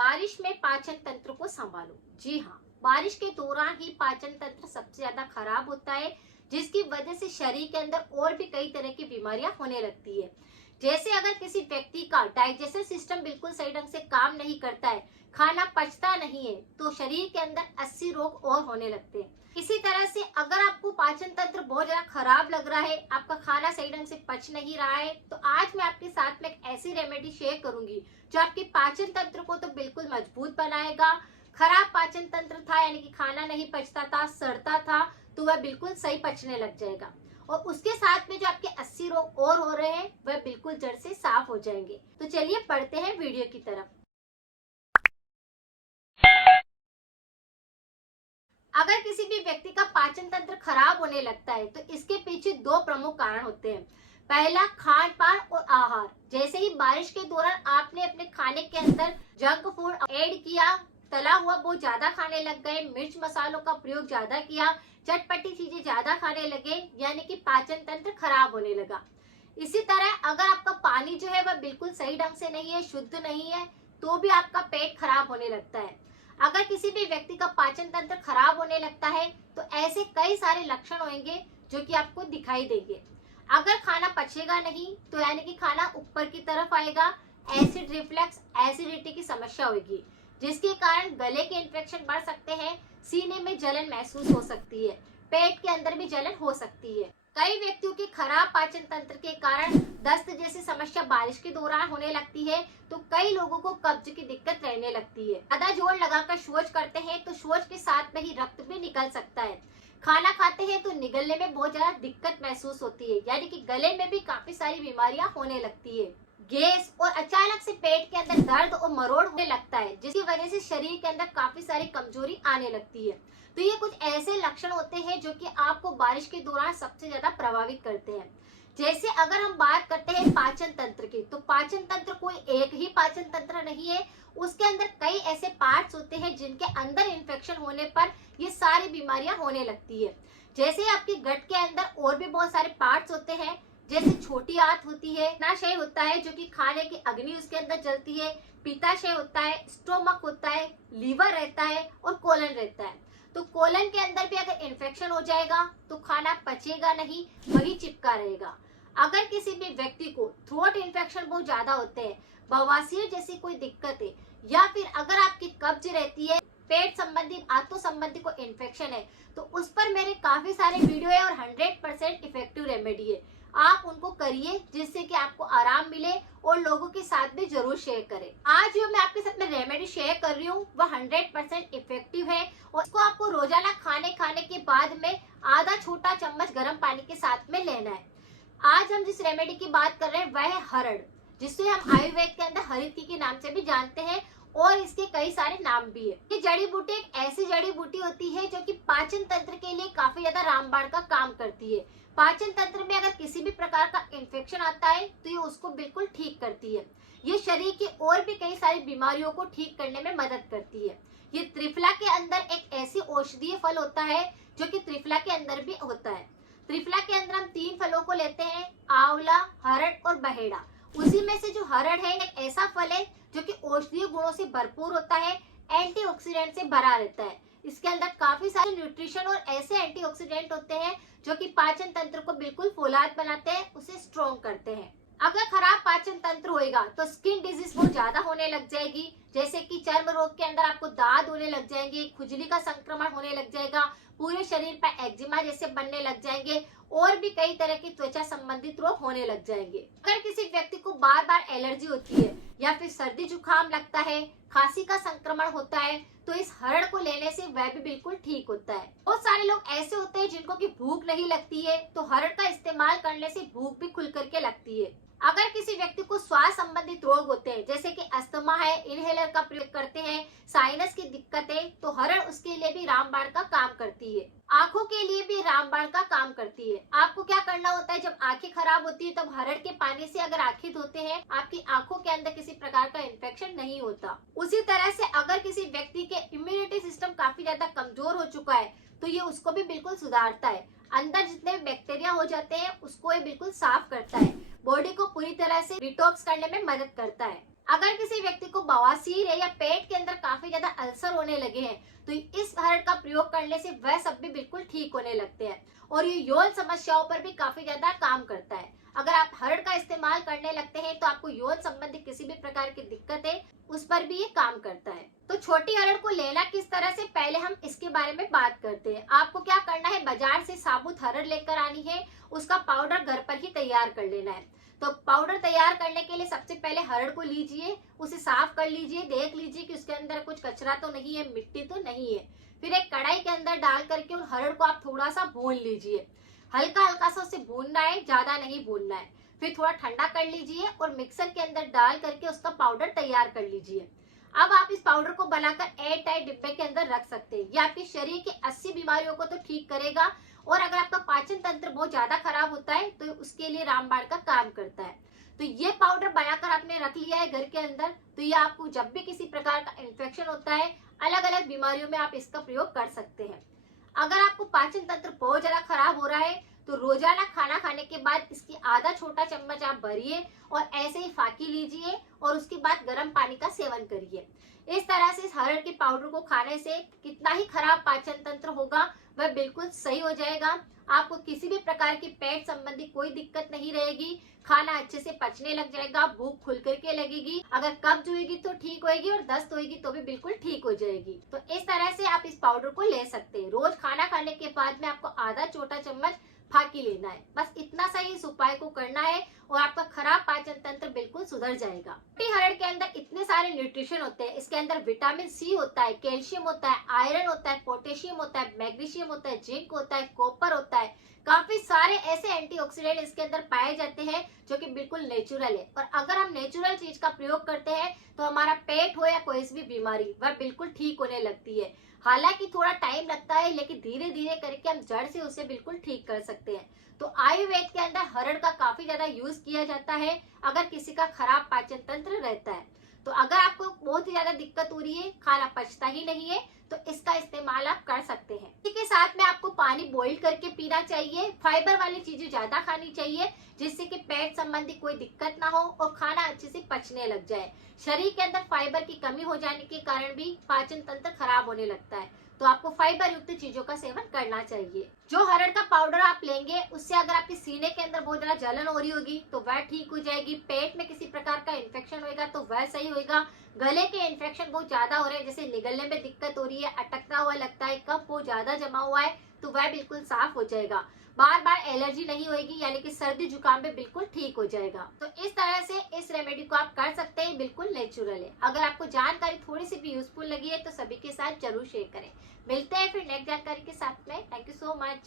बारिश में पाचन तंत्र को संभालो। जी हाँ, बारिश के दौरान ही पाचन तंत्र सबसे ज्यादा खराब होता है, जिसकी वजह से शरीर के अंदर और भी कई तरह की बीमारियां होने लगती है। जैसे अगर किसी व्यक्ति का डाइजेशन सिस्टम बिल्कुल सही ढंग से काम नहीं करता है, खाना पचता नहीं है, तो शरीर के अंदर 80 रोग और होने लगते हैं। इसी तरह से अगर आपको पाचन तंत्र बहुत ज्यादा खराब लग रहा है, आपका खाना सही ढंग से पच नहीं रहा है, तो आज मैं आपके साथ में एक ऐसी रेमेडी शेयर करूंगी जो आपके पाचन तंत्र को तो बिल्कुल मजबूत बनाएगा। खराब पाचन तंत्र था, यानी कि खाना नहीं पचता था, सड़ता था, तो वह बिल्कुल सही पचने लग जाएगा। और उसके साथ में जो आपके 80 रोग और हो रहे हैं वह बिल्कुल जड़ से साफ हो जाएंगे। तो चलिए पढ़ते हैं वीडियो की तरफ। अगर किसी भी व्यक्ति का पाचन तंत्र खराब होने लगता है तो इसके पीछे दो प्रमुख कारण होते हैं। पहला, खान पान और आहार। जैसे ही बारिश के दौरान आपने अपने खाने के अंदर जंक फूड ऐड किया, तला हुआ बहुत ज्यादा खाने लग गए, मिर्च मसालों का प्रयोग ज्यादा किया, चटपटी चीजें ज्यादा खाने लगे, यानी कि पाचन तंत्र खराब होने लगा। इसी तरह अगर आपका पानी जो है वह बिल्कुल सही ढंग से नहीं है, शुद्ध नहीं है, तो भी आपका पेट खराब होने लगता है। अगर किसी भी व्यक्ति का पाचन तंत्र खराब होने लगता है तो ऐसे कई सारे लक्षण होंगे जो कि आपको दिखाई देंगे। अगर खाना पचेगा नहीं तो यानी कि खाना ऊपर की तरफ आएगा, एसिड रिफ्लक्स, एसिडिटी की समस्या होगी, जिसके कारण गले के इन्फेक्शन बढ़ सकते हैं, सीने में जलन महसूस हो सकती है, पेट के अंदर भी जलन हो सकती है। कई व्यक्तियों के खराब पाचन तंत्र के कारण दस्त जैसी समस्या बारिश के दौरान होने लगती है, तो कई लोगों को कब्ज की दिक्कत रहने लगती है। ज्यादा जोर लगाकर शौच करते हैं तो शौच के साथ में ही रक्त भी निकल सकता है। खाना खाते हैं तो निगलने में बहुत ज्यादा दिक्कत महसूस होती है, यानी कि गले में भी काफी सारी बीमारियां होने लगती है। गैस और अचानक से पेट के अंदर दर्द और मरोड़ होने लगता है, जिसकी वजह से शरीर के अंदर काफी सारी कमजोरी आने लगती है। तो ये कुछ ऐसे लक्षण होते हैं जो कि आपको बारिश के दौरान सबसे ज्यादा प्रभावित करते हैं। जैसे अगर हम बात करते हैं पाचन तंत्र की, तो पाचन तंत्र कोई एक ही पाचन तंत्र नहीं है, उसके अंदर कई ऐसे पार्ट्स होते हैं जिनके अंदर इन्फेक्शन होने पर ये सारी बीमारियां होने लगती है। जैसे आपके गट के अंदर और भी बहुत सारे पार्ट्स होते हैं, जैसे छोटी आंत होती है, अग्नाशय होता है जो कि खाने की अग्नि उसके अंदर जलती है, पित्ताशय होता है, स्टोमक होता है, लीवर रहता है और कोलन रहता है। तो कोलन के अंदर भी अगर इन्फेक्शन हो जाएगा तो खाना पचेगा नहीं, वही चिपका रहेगा। अगर किसी भी व्यक्ति को थ्रोट इन्फेक्शन बहुत ज्यादा होते हैं, बवासीर जैसी कोई दिक्कत है, या फिर अगर आपकी कब्ज रहती है, पेट संबंधी, आंतों संबंधी कोई इन्फेक्शन है, तो उस पर मेरे काफी सारे वीडियो है और 100% इफेक्टिव रेमेडी है। आप उनको करिए जिससे कि आपको आराम मिले और लोगों के साथ भी जरूर शेयर करें। आज जो मैं आपके साथ में रेमेडी शेयर कर रही हूँ वह 100% इफेक्टिव है और इसको आपको रोजाना खाने के बाद में आधा छोटा चम्मच गर्म पानी के साथ में लेना है। आज हम जिस रेमेडी की बात कर रहे हैं वह है हरड़, जिसे हम आयुर्वेद के अंदर हरिती के नाम से भी जानते हैं और इसके कई सारे नाम भी है। ये जड़ी बूटी एक ऐसी जड़ी बूटी होती है जो कि पाचन तंत्र के लिए काफी ज्यादा रामबाण का काम करती है। पाचन तंत्र में अगर किसी भी प्रकार का इन्फेक्शन आता है तो ये उसको बिल्कुल ठीक करती है। ये शरीर की और भी कई सारी बीमारियों को ठीक करने में मदद करती है। ये त्रिफला के अंदर एक ऐसी औषधीय फल होता है जो कि त्रिफला के अंदर भी होता है। त्रिफला के अंदर हम 3 फलों को लेते हैं, आंवला, हरड़ और बहेड़ा। उसी में से जो हरड़ है एक ऐसा फल है जो कि औषधीय गुणों से भरपूर होता है, एंटीऑक्सीडेंट से भरा रहता है। इसके अंदर काफी सारे न्यूट्रिशन और ऐसे एंटीऑक्सीडेंट होते हैं जो कि पाचन तंत्र को बिल्कुल फौलाद बनाते हैं, उसे स्ट्रॉन्ग करते हैं। अगर खराब पाचन तंत्र होएगा तो स्किन डिजीज बहुत ज्यादा होने लग जाएगी, जैसे कि चर्म रोग के अंदर आपको दाद होने लग जाएंगे, खुजली का संक्रमण होने लग जाएगा, पूरे शरीर पर एक्जिमा जैसे बनने लग जाएंगे और भी कई तरह की त्वचा संबंधित रोग होने लग जाएंगे। अगर किसी व्यक्ति को बार बार एलर्जी होती है या फिर सर्दी जुकाम लगता है, खांसी का संक्रमण होता है, तो इस हरड़ को लेने से वह भी बिल्कुल ठीक होता है। बहुत सारे लोग ऐसे होते हैं जिनको की भूख नहीं लगती है, तो हरड़ का इस्तेमाल करने से भूख भी खुल करके लगती है। अगर किसी व्यक्ति को श्वास संबंधित रोग होते हैं, जैसे कि अस्थमा है, इनहेलर का प्रयोग करते हैं, साइनस की दिक्कत है, तो हरड़ उसके लिए भी रामबाण का काम करती है। आंखों के लिए भी रामबाण का काम करती है। आपको क्या करना होता है, जब आंखें खराब होती है तब हरड़ के पानी से अगर आंखें धोते हैं, आपकी आंखों के अंदर किसी प्रकार का इन्फेक्शन नहीं होता। उसी तरह से अगर किसी व्यक्ति के इम्यूनिटी सिस्टम काफी ज्यादा कमजोर हो चुका है तो ये उसको भी बिल्कुल सुधारता है। अंदर जितने बैक्टीरिया हो जाते हैं उसको ये बिल्कुल साफ करता है, बॉडी को पूरी तरह से डिटॉक्स करने में मदद करता है। अगर किसी व्यक्ति को बवासीर है या पेट के अंदर काफी ज्यादा अल्सर होने लगे हैं तो इस हरड़ का प्रयोग करने से वह सब भी बिल्कुल ठीक होने लगते हैं और ये यौन समस्याओं पर भी काफी ज्यादा काम करता है। अगर आप हरड़ का इस्तेमाल करने लगते हैं तो आपको यौन संबंधी किसी भी प्रकार की दिक्कत है उस पर भी ये काम करता है। तो छोटी हरड़ को लेना किस तरह से, पहले हम इसके बारे में बात करते हैं। आपको क्या करना है, बाजार से साबुत हरड़ लेकर आनी है, उसका पाउडर घर पर ही तैयार कर लेना है। तो पाउडर तैयार करने के लिए सबसे पहले हरड़ को लीजिए, उसे साफ कर लीजिए, देख लीजिए कि उसके अंदर कुछ कचरा तो नहीं है, मिट्टी तो नहीं है। फिर एक कढ़ाई के अंदर डाल करके उन हरड़ को आप थोड़ा सा भून लीजिए, हल्का हल्का सा उसे भूनना है, ज्यादा नहीं भूनना है। फिर थोड़ा ठंडा कर लीजिए और मिक्सर के अंदर डाल करके उसका पाउडर तैयार कर लीजिए। अब आप इस पाउडर को बनाकर एयर टाइट डिब्बे के अंदर रख सकते हैं। ये आपके शरीर की 80 बीमारियों को तो ठीक करेगा और अगर आपका पाचन तंत्र बहुत ज्यादा खराब होता है तो उसके लिए रामबाण का काम करता है। तो ये पाउडर बनाकर आपने रख लिया है घर के अंदर, तो ये आपको जब भी किसी प्रकार का इन्फेक्शन होता है, अलग अलग बीमारियों में आप इसका प्रयोग कर सकते हैं। अगर आपको पाचन तंत्र बहुत ज्यादा खराब हो रहा है तो रोजाना खाना खाने के बाद इसकी आधा छोटा चम्मच आप भरिए और ऐसे ही फाकी लीजिए और उसके बाद गर्म पानी का सेवन करिए। इस तरह से इस हरड़ के पाउडर को खाने से कितना ही खराब पाचन तंत्र होगा वह बिल्कुल सही हो जाएगा। आपको किसी भी प्रकार की पेट संबंधी कोई दिक्कत नहीं रहेगी, खाना अच्छे से पचने लग जाएगा, भूख खुल करके लगेगी, अगर कब्ज हुएगी तो ठीक होगी और दस्त होगी तो भी बिल्कुल ठीक हो जाएगी। तो इस तरह से आप इस पाउडर को ले सकते हैं। रोज खाना खाने के बाद में आपको आधा छोटा चम्मच फाकी लेना है, बस इतना सा ही इस उपाय को करना है और आपका खराब पाचन तंत्र बिल्कुल सुधर जाएगा। छोटी हरड़ के अंदर इतने सारे न्यूट्रिशन होते हैं, इसके अंदर विटामिन सी होता है, कैल्शियम होता है, आयरन होता है, पोटेशियम होता है, मैग्नीशियम होता है, जिंक होता है, कॉपर होता है, काफी सारे ऐसे एंटीऑक्सीडेंट इसके अंदर पाए जाते हैं जो कि बिल्कुल नेचुरल है। और अगर हम नेचुरल चीज का प्रयोग करते हैं तो हमारा पेट हो या कोई भी बीमारी वह बिल्कुल ठीक होने लगती है। हालांकि थोड़ा टाइम लगता है लेकिन धीरे धीरे करके हम जड़ से उसे बिल्कुल ठीक कर सकते हैं। तो आयुर्वेद के अंदर हरड़ का काफी ज्यादा यूज किया जाता है अगर किसी का खराब पाचन तंत्र रहता है। तो अगर आपको बहुत ही ज्यादा दिक्कत हो रही है, खाना पचता ही नहीं है, तो इसका इस्तेमाल आप कर सकते हैं। इसी के साथ में आपको पानी बॉईल करके पीना चाहिए, फाइबर वाली चीजें ज्यादा खानी चाहिए जिससे कि पेट संबंधी कोई दिक्कत ना हो और खाना अच्छे से पचने लग जाए। शरीर के अंदर फाइबर की कमी हो जाने के कारण भी पाचन तंत्र खराब होने लगता है, तो आपको फाइबर युक्त चीजों का सेवन करना चाहिए। जो हरड़ का पाउडर आप लेंगे उससे अगर आपके सीने के अंदर बहुत ज्यादा जलन हो रही होगी तो वह ठीक हो जाएगी, पेट में किसी प्रकार का इन्फेक्शन होगा तो वह सही होगा, गले के इन्फेक्शन बहुत ज्यादा हो रहे हैं जैसे निगलने में दिक्कत हो रही है, अटकता हुआ लगता है, कफ बहुत ज्यादा जमा हुआ है तो वह बिल्कुल साफ हो जाएगा, बार बार एलर्जी नहीं होगी यानी कि सर्दी जुकाम में बिल्कुल ठीक हो जाएगा। तो इस तरह से इस रेमेडी को आप कर सकते हैं, बिल्कुल नेचुरल है। अगर आपको जानकारी थोड़ी सी भी यूजफुल लगी है तो सभी के साथ जरूर शेयर करें। मिलते हैं फिर नेक्स्ट जानकारी के साथ में। Thank you so much.